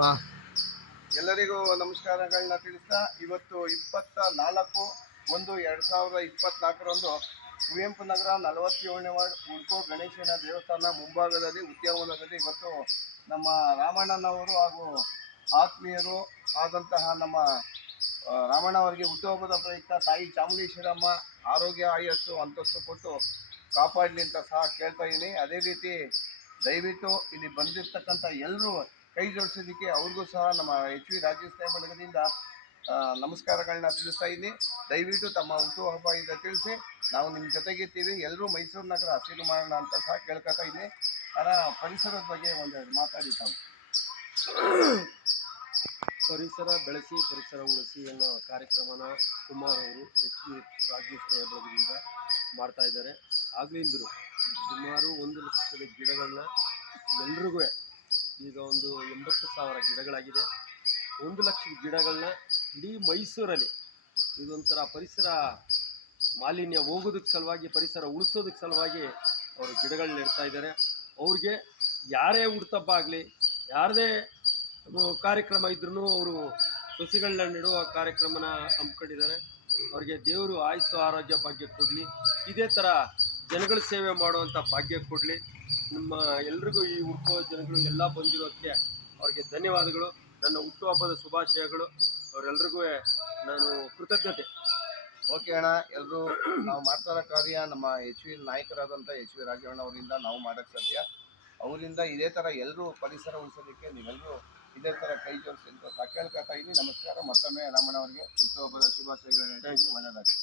ಹಾ. ಎಲ್ಲರಿಗೂ ನಮಸ್ಕಾರಗಳನ್ನ ತಿಳಿಸ್ತಾ ಇವತ್ತು 24/1/2024ರಂದು ಕುವೆಂಪು ನಗರ 47ನೇ ವಾರ್ಡ್ ಉಡ್ಕೋ ಗಣೇಶನ ದೇವಸ್ಥಾನ ಮುಂಭಾಗದಲ್ಲಿ ಉದ್ಯಾನವನದಲ್ಲಿ ಇವತ್ತು ನಮ್ಮ ರಾಮಣ್ಣನವರು ಹಾಗೂ ಆತ್ಮೀಯರು ಆದಂತಹ ನಮ್ಮ ರಾಮಣ್ಣವರಿಗೆ ಹುಟ್ಟುಹಬ್ಬದ ಪ್ರಯುಕ್ತ ತಾಯಿ ಚಾಮುಂಡೇಶ್ವರಮ್ಮ ಆರೋಗ್ಯ ಆಯಸ್ಸು ಅಂತಸ್ತು ಕೊಟ್ಟು ಕಾಪಾಡಲಿ ಅಂತ ಸಹ ಕೇಳ್ತಾ ಇದ್ದೀನಿ. ಅದೇ ರೀತಿ ದಯವಿಟ್ಟು ಇಲ್ಲಿ ಬಂದಿರತಕ್ಕಂಥ ಎಲ್ಲರೂ ಕೈ ಜೋಡಿಸೋದಕ್ಕೆ ಅವ್ರಿಗೂ ಸಹ ನಮ್ಮ ಎಚ್ ವಿ ರಾಜ್ಯೋತ್ಸವ ಬಳಗದಿಂದ ನಮಸ್ಕಾರಗಳನ್ನ ತಿಳಿಸ್ತಾ ಇದ್ದೀನಿ. ದಯವಿಟ್ಟು ತಮ್ಮ ಹುಟ್ಟುಹಬ್ಬ ಇಂದ ತಿಳಿಸಿ ನಾವು ನಿಮ್ಮ ಜೊತೆಗಿರ್ತೀವಿ, ಎಲ್ಲರೂ ಮೈಸೂರು ನಗರ ಹಸಿರು ಮಾಡೋಣ ಅಂತ ಸಹ ಕೇಳ್ಕೊತಾ ಇದ್ದೀನಿ. ಪರಿಸರದ ಬಗ್ಗೆ ಒಂದೆರಡು ಮಾತಾಡಿ ತಾವು. ಪರಿಸರ ಬೆಳೆಸಿ ಪರಿಸರ ಉಳಿಸಿ ಅನ್ನೋ ಕಾರ್ಯಕ್ರಮನ ಕುಮಾರ್ ಅವರು ಎಚ್ ವಿ ರಾಜ್ಯೋತ್ಸವ ಬಳಗದಿಂದ ಮಾಡ್ತಾ ಇದ್ದಾರೆ. ಆಗ್ಲಿಂದರು ಸುಮಾರು 1 ಲಕ್ಷದ ಗಿಡಗಳನ್ನ ಎಲ್ರಿಗೂ ಈಗ ಒಂದು 80,000 ಗಿಡಗಳಾಗಿದೆ. 1 ಲಕ್ಷದ ಗಿಡಗಳನ್ನ ಇಡೀ ಮೈಸೂರಲ್ಲಿ ಇದೊಂಥರ ಪರಿಸರ ಮಾಲಿನ್ಯ ಹೋಗೋದಕ್ಕೆ ಸಲುವಾಗಿ, ಪರಿಸರ ಉಳಿಸೋದಕ್ಕೆ ಸಲುವಾಗಿ ಅವರು ಗಿಡಗಳನ್ನ ನೆಡ್ತಾ ಇದ್ದಾರೆ. ಅವ್ರಿಗೆ ಯಾರೇ ಹುಟ್ಟುಹಬ್ಬ ಆಗಲಿ, ಯಾರದೇ ಕಾರ್ಯಕ್ರಮ ಇದ್ರೂ ಅವರು ಸಸಿಗಳನ್ನ ನೆಡುವ ಕಾರ್ಯಕ್ರಮನ ಹಮ್ಮಿಕೊಂಡಿದ್ದಾರೆ. ಅವ್ರಿಗೆ ದೇವರು ಆಯುಸ್ಸು ಆರೋಗ್ಯ ಭಾಗ್ಯ ಕೊಡಲಿ, ಇದೇ ಥರ ಜನಗಳ ಸೇವೆ ಮಾಡುವಂಥ ಭಾಗ್ಯ ಕೊಡಲಿ. ನಮ್ಮ ಎಲ್ರಿಗೂ ಈ ಹುಟ್ಟುವ ಜನಗಳು ಎಲ್ಲ ಬಂದಿರೋದಕ್ಕೆ ಅವ್ರಿಗೆ ಧನ್ಯವಾದಗಳು. ನನ್ನ ಹುಟ್ಟುಹಬ್ಬದ ಶುಭಾಶಯಗಳು. ಅವರೆಲ್ರಿಗೂ ನಾನು ಕೃತಜ್ಞತೆ. ಓಕೆ ಅಣ್ಣ, ಎಲ್ಲರೂ ನಾವು ಮಾಡ್ತಾರೋ ಕಾರ್ಯ ನಮ್ಮ ಎಚ್ ವಿ ನಾಯಕರಾದಂಥ ಎಚ್ ವಿ ರಾಜಣ್ಣ ಅವರಿಂದ ನಾವು ಮಾಡೋಕ್ಕೆ ಸಾಧ್ಯ. ಅವರಿಂದ ಇದೇ ಥರ ಎಲ್ಲರೂ ಪರಿಸರ ಉಳಿಸೋದಕ್ಕೆ ನೀವೆಲ್ಲರೂ ಇದೇ ಥರ ಕೈ ಜೋಡಿಸಿ ಅಂತ ಕೇಳ್ಕೊತಾ ಇದ್ದೀನಿ. ನಮಸ್ಕಾರ. ಮತ್ತೊಮ್ಮೆ ರಾಮಣ್ಣವರಿಗೆ ಹುಟ್ಟುಹಬ್ಬದ ಶುಭಾಶಯಗಳು. ಒಳ್ಳೆಯದಾಗಲಿ.